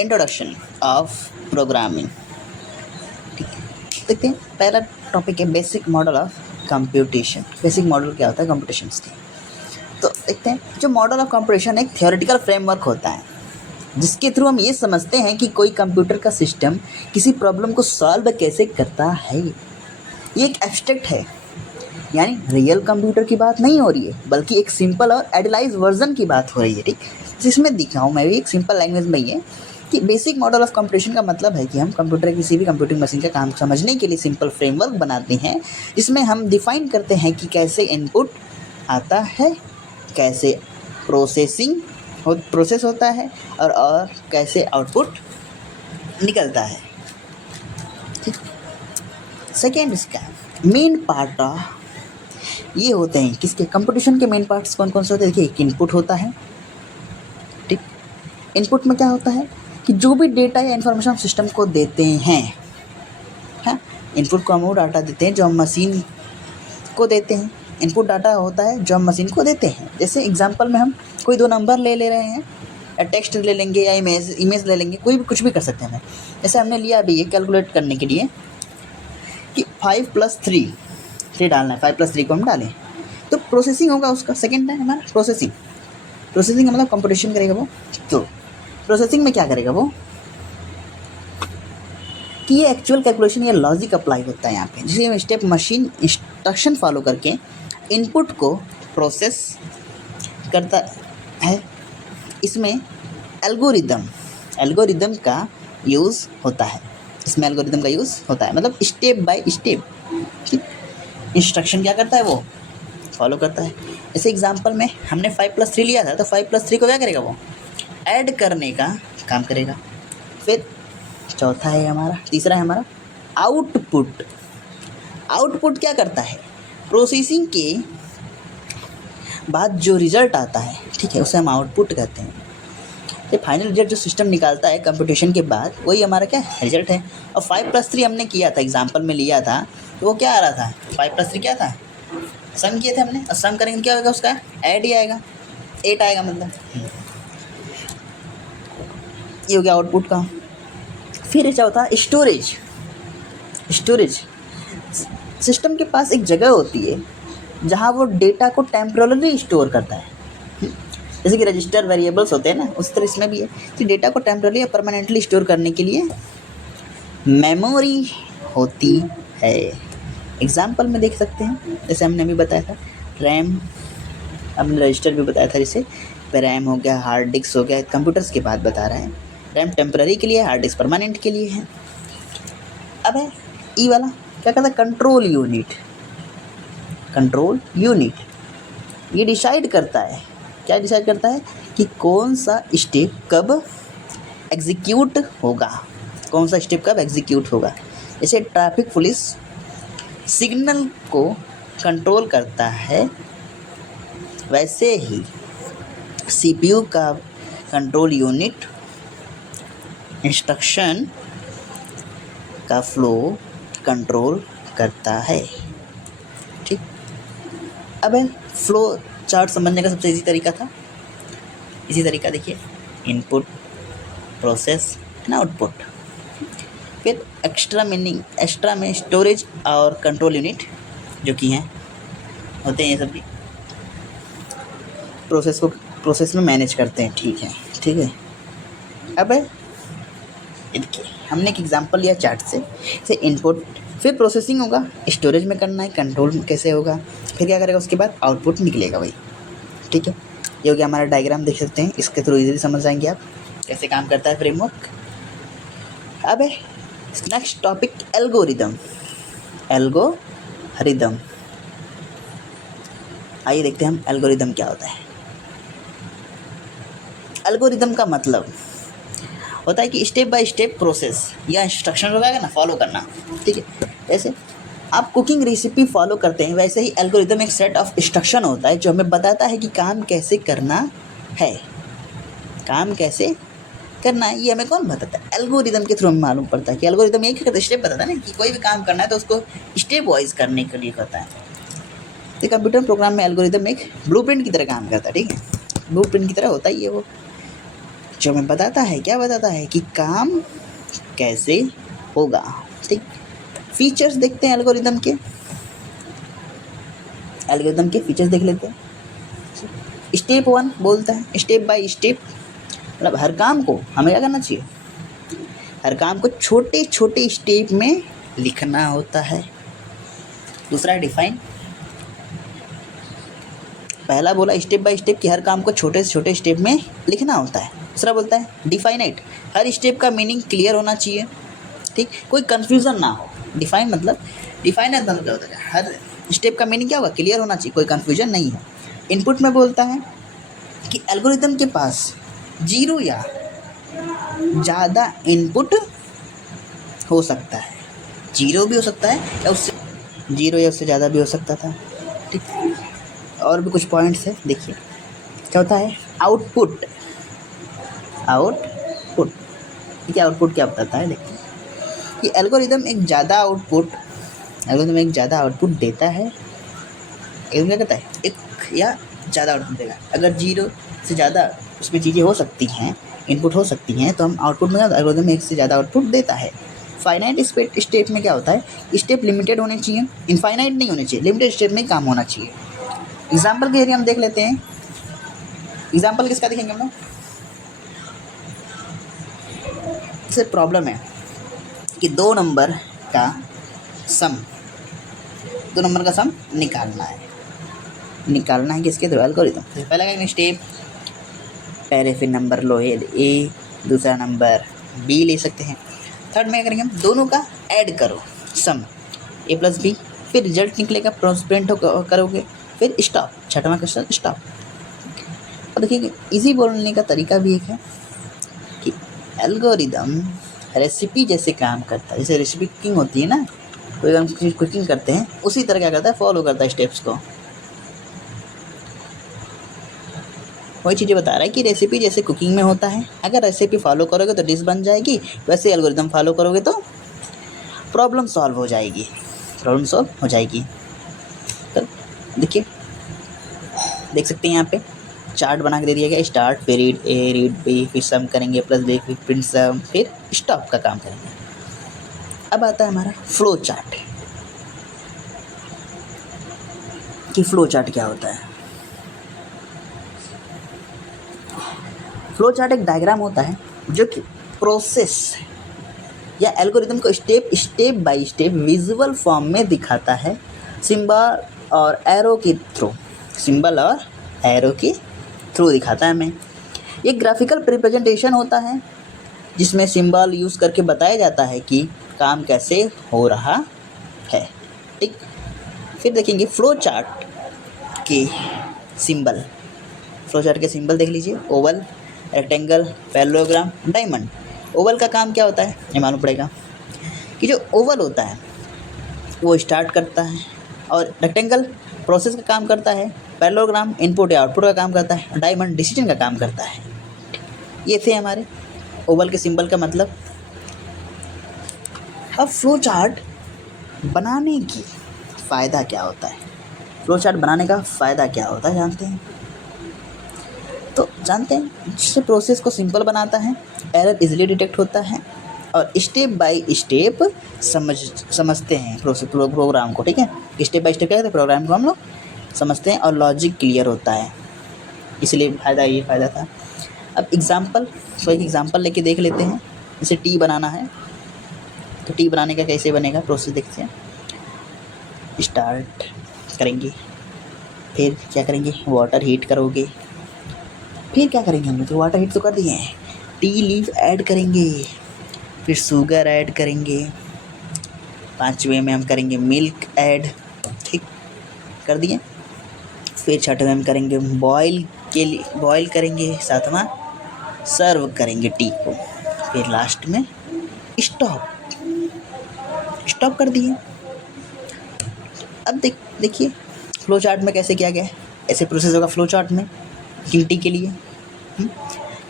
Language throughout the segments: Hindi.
Introduction of programming. ठीक है, देखते हैं पहला टॉपिक है basic model of computation. Basic model क्या होता है कंप्यूटेशंस की। तो देखते हैं जो मॉडल ऑफ कंप्यूटेशन एक थियोरेटिकल फ्रेमवर्क होता है जिसके थ्रू हम ये समझते हैं कि कोई कंप्यूटर का सिस्टम किसी प्रॉब्लम को सॉल्व कैसे करता है। ये एक एब्स्ट्रैक्ट है, यानी रियल कंप्यूटर की बात नहीं हो रही है बल्कि एक सिंपल और आइडियलाइज वर्जन की बात हो रही है। ठीक, जिसमें दिखाऊँ मैं भी एक सिंपल लैंग्वेज में ये कि बेसिक मॉडल ऑफ कंप्यूटेशन का मतलब है कि हम कंप्यूटर किसी भी कंप्यूटिंग मशीन का काम समझने के लिए सिंपल फ्रेमवर्क बनाते हैं जिसमें हम डिफाइन करते हैं कि कैसे इनपुट आता है, कैसे प्रोसेस होता है और कैसे आउटपुट निकलता है। ठीक, सेकेंड इसका मेन पार्ट ये होते हैं किसके कंप्यूटेशन के मेन पार्ट्स कौन कौन से होते हैं। देखिए एक इनपुट होता है। ठीक, इनपुट में क्या होता है कि जो भी डेटा या इन्फॉर्मेशन हम सिस्टम को देते हैं, हाँ, इनपुट को हम वो डाटा देते हैं जो हम मशीन को देते हैं। इनपुट डाटा होता है जो हम मशीन को देते हैं। जैसे एग्जांपल में हम कोई दो नंबर ले रहे हैं या टेक्स्ट ले लेंगे या इमेज ले लेंगे, कोई भी कुछ भी कर सकते हैं। जैसे हमने लिया अभी ये कैलकुलेट करने के लिए कि 5 + 3 डालना है, 5 + 3 को हम डालें तो प्रोसेसिंग होगा उसका। सेकेंड है हमारा प्रोसेसिंग का मतलब कंप्यूटेशन करेगा वो। तो प्रोसेसिंग में क्या करेगा वो कि ये एक्चुअल कैलकुलेशन या लॉजिक अप्लाई होता है यहाँ पे, जिसे स्टेप मशीन इंस्ट्रक्शन फॉलो करके इनपुट को प्रोसेस करता है। इसमें एल्गोरिदम का यूज़ होता है। मतलब स्टेप बाय स्टेप इंस्ट्रक्शन क्या करता है वो फॉलो करता है। जैसे एग्जांपल में हमने 5 + 3 लिया था तो 5 + 3 को क्या करेगा वो ऐड करने का काम करेगा। फिर तीसरा है हमारा आउटपुट क्या करता है, प्रोसेसिंग के बाद जो रिज़ल्ट आता है, ठीक है, उसे हम आउटपुट कहते हैं। ये फाइनल रिजल्ट जो सिस्टम निकालता है कंप्यूटेशन के बाद वही हमारा क्या रिजल्ट है। और 5 + 3 हमने किया था, एग्जांपल में लिया था तो वो क्या आ रहा था, 5 + 3 क्या था, सम किए थे हमने। और सम करेंगे क्या होगा उसका ऐड ही आएगा, 8 आएगा मतलब। ये हो गया आउटपुट का। फिर चौथा स्टोरेज सिस्टम के पास एक जगह होती है जहाँ वो डेटा को टेम्पररी स्टोर करता है। जैसे कि रजिस्टर वेरिएबल्स होते हैं ना, उस तरह इसमें भी है कि डेटा को टेम्पररी या परमानेंटली स्टोर करने के लिए मेमोरी होती है। एग्जांपल में देख सकते हैं, जैसे हमने अभी बताया था रैम, हमने रजिस्टर भी बताया था, जैसे रैम हो गया, हार्ड डिस्क हो गया। कंप्यूटर्स की बात बता रहे हैं, रैम टेम्पररी के लिए, हार्ड डिस्क परमानेंट के लिए है। अब है ई वाला क्या कहता है, कंट्रोल यूनिट। ये डिसाइड करता है कि कौन सा स्टेप कब एग्जीक्यूट होगा। जैसे ट्रैफिक पुलिस सिग्नल को कंट्रोल करता है, वैसे ही सीपीयू का कंट्रोल यूनिट इंस्ट्रक्शन का फ्लो कंट्रोल करता है। ठीक, अब फ्लो चार्ट समझने का सबसे इजी तरीका था, इसी तरीका देखिए, इनपुट, प्रोसेस एंड आउटपुट। फिर एक्स्ट्रा में स्टोरेज और कंट्रोल यूनिट जो कि हैं होते हैं, ये सब भी प्रोसेस में मैनेज करते हैं। ठीक है। अब देखिए हमने एक एग्जांपल लिया चार्ट से, जैसे इनपुट, फिर प्रोसेसिंग होगा, स्टोरेज में करना है, कंट्रोल कैसे होगा, फिर क्या करेगा उसके बाद आउटपुट निकलेगा भाई। ठीक है, ये हो गया हमारा डायग्राम, देख सकते हैं, इसके थ्रू इजीली समझ जाएंगे आप कैसे काम करता है फ्रेमवर्क। अब नेक्स्ट टॉपिक एल्गोरिदम। आइए देखते हैं हम एल्गोरिदम क्या होता है। एल्गोरिदम का मतलब होता है कि स्टेप बाय स्टेप प्रोसेस या इंस्ट्रक्शन होगा ना फॉलो करना। ठीक है, जैसे आप कुकिंग रेसिपी फॉलो करते हैं, वैसे ही एल्गोरिदम एक सेट ऑफ इंस्ट्रक्शन होता है जो हमें बताता है कि काम कैसे करना है। ये हमें कौन बताता है, एल्गोरिदम के थ्रू हमें मालूम पड़ता है कि एल्गोरिदम एक स्टेप बताता है ना, कि कोई भी काम करना है तो उसको स्टेप वाइज करने के लिए होता है। तो कंप्यूटर प्रोग्राम में एल्गोरिदम एक ब्लूप्रिंट की तरह काम करता है। ठीक है, ब्लूप्रिंट की तरह होता ही है वो। जो हमें बताता है, क्या बताता है कि काम कैसे होगा। ठीक, फीचर्स देखते हैं एल्गोरिदम के, फीचर्स देख लेते हैं। स्टेप 1 बोलता है स्टेप बाय स्टेप, मतलब हर काम को हमें क्या करना चाहिए, हर काम को छोटे छोटे स्टेप में लिखना होता है। दूसरा है डिफाइन, पहला बोला स्टेप बाय स्टेप कि हर काम को छोटे से छोटे स्टेप में लिखना होता है। दूसरा बोलता है डिफाइनेट, हर स्टेप का मीनिंग क्लियर होना चाहिए। ठीक, कोई कन्फ्यूज़न ना हो। डिफाइन मतलब क्या होता है, हर स्टेप का मीनिंग क्या होगा, क्लियर होना चाहिए, कोई कन्फ्यूजन नहीं हो। इनपुट में बोलता है कि एल्गोरिदम के पास 0 या ज़्यादा इनपुट हो सकता है, 0 भी हो सकता है या उससे 0 या उससे ज़्यादा भी हो सकता था। ठीक, और भी कुछ पॉइंट्स है, देखिए क्या होता है आउटपुट। ठीक है, आउटपुट क्या बताता है, देखिए कि एल्गोरिदम एक ज़्यादा आउटपुट देता है। एल्गोरिदम क्या कहता है, एक या ज़्यादा आउटपुट देगा। अगर 0 से ज़्यादा उसमें चीज़ें हो सकती हैं, इनपुट हो सकती हैं, तो हम आउटपुट में एल्गोरिदम एक से ज़्यादा आउटपुट देता है। फाइनाइट स्टेप में क्या होता है, स्टेप लिमिटेड होने चाहिए, इनफाइनाइट नहीं होने चाहिए, लिमिटेड स्टेप में काम होना चाहिए। एग्जाम्पल के एरिया हम देख लेते हैं। एग्जाम्पल किसका देखेंगे हम लोग, से प्रॉब्लम है कि 2 नंबर का सम निकालना है किसके थ्रू, एल्गोरिथम। पहला क्या स्टेप, पहले फिर नंबर लो ए, दूसरा नंबर बी ले सकते हैं। थर्ड में क्या करेंगे हम, दोनों का ऐड करो, सम ए प्लस बी, फिर रिजल्ट निकलेगा, प्रिंट करोगे, फिर स्टॉप, छठवां क्वेश्चन स्टॉप। और देखिए इजी बोलने का तरीका भी एक है कि एल्गोरिदम रेसिपी जैसे काम करता है, जैसे रेसिपी कुकिंग होती है ना, कोई हम कुकिंग करते हैं उसी तरह क्या करता है, फॉलो करता है स्टेप्स को। वही चीज़ें बता रहा है कि रेसिपी जैसे कुकिंग में होता है, अगर रेसिपी फॉलो करोगे तो डिश बन जाएगी, वैसे एल्गोरिदम फॉलो करोगे तो प्रॉब्लम सॉल्व हो जाएगी। तो देखिए, देख सकते हैं यहाँ पे चार्ट बना के दे दिया गया, स्टार्ट, फिर रीड ए, रीड बी, फिर सम करेंगे, प्लस बी, फिर प्रिंट सम, फिर स्टॉप का काम करेंगे। अब आता है हमारा फ्लो चार्ट, कि फ्लो चार्ट क्या होता है। फ्लो चार्ट एक डायग्राम होता है जो कि प्रोसेस या एल्गोरिदम को step by step visual form में दिखाता है, सिंबल और एरो के थ्रू दिखाता है हमें। ये ग्राफिकल रिप्रेजेंटेशन होता है जिसमें सिंबल यूज़ करके बताया जाता है कि काम कैसे हो रहा है। ठीक, फिर देखेंगे फ्लो चार्ट के सिंबल देख लीजिए, Oval, rectangle, parallelogram, diamond. Oval का काम क्या होता है ये मालूम पड़ेगा कि जो ओवल होता है वो स्टार्ट करता है, और रेक्टेंगल प्रोसेस का काम करता है, पैरेललोग्राम इनपुट या आउटपुट का काम करता है, डायमंड डिसीजन का काम करता है। ये थे हमारे ओवल के सिंबल का मतलब। अब फ्लो चार्ट बनाने की फ़ायदा क्या होता है, जानते हैं? तो जानते हैं, जिससे प्रोसेस को सिंपल बनाता है, एरर इजीली डिटेक्ट होता है, और स्टेप बाय स्टेप समझते हैं प्रोग्राम को। ठीक है, स्टेप बाय स्टेप क्या कहते हैं, प्रोग्राम को हम लोग समझते हैं, और लॉजिक क्लियर होता है, इसलिए ये फ़ायदा था। अब एक एग्जांपल लेके देख लेते हैं। जैसे टी बनाना है, तो टी बनाने का कैसे बनेगा प्रोसेस देखते हैं। स्टार्ट करेंगे, फिर क्या करेंगे, वाटर हीट करोगे, फिर क्या करेंगे हम लोग, तो वाटर हीट तो कर दिए हैं, टी लीफ ऐड करेंगे, फिर शुगर ऐड करेंगे, 5वें में हम करेंगे मिल्क ऐड, ठीक कर दिए। फिर 6वें में हम करेंगे बॉयल करेंगे, 7वां सर्व करेंगे टी को, फिर लास्ट में स्टॉप कर दिए। अब देखिए फ्लो चार्ट में कैसे किया गया है, ऐसे प्रोसेस होगा फ्लो चार्ट में टी के लिए।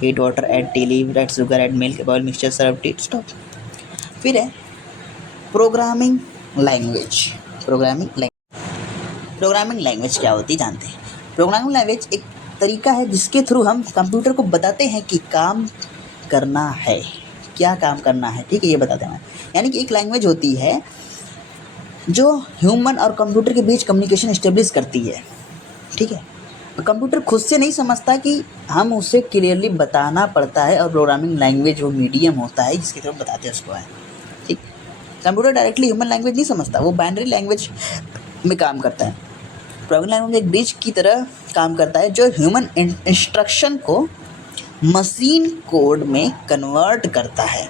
Heat water add tea leave add sugar add milk boil mixture serve tea stop. फिर है प्रोग्रामिंग लैंग्वेज क्या होती है जानते हैं। प्रोग्रामिंग लैंग्वेज एक तरीका है जिसके थ्रू हम कंप्यूटर को बताते हैं कि काम करना है, क्या काम करना है, ठीक है, ये बताते हैं। यानी कि एक लैंग्वेज होती है जो ह्यूमन और कंप्यूटर के बीच कम्युनिकेशन इस्टेब्लिश करती है, ठीक है। कंप्यूटर खुद से नहीं समझता कि हम उसे क्लियरली बताना पड़ता है, और प्रोग्रामिंग लैंग्वेज वो मीडियम होता है जिसके थ्रू बताते हैं उसको है, ठीक। कंप्यूटर डायरेक्टली ह्यूमन लैंग्वेज नहीं समझता, वो बाइनरी लैंग्वेज में काम करता है। प्रोग्रामिंग लैंग्वेज एक ब्रिज की तरह काम करता है जो ह्यूमन इंस्ट्रक्शन को मशीन कोड में कन्वर्ट करता है।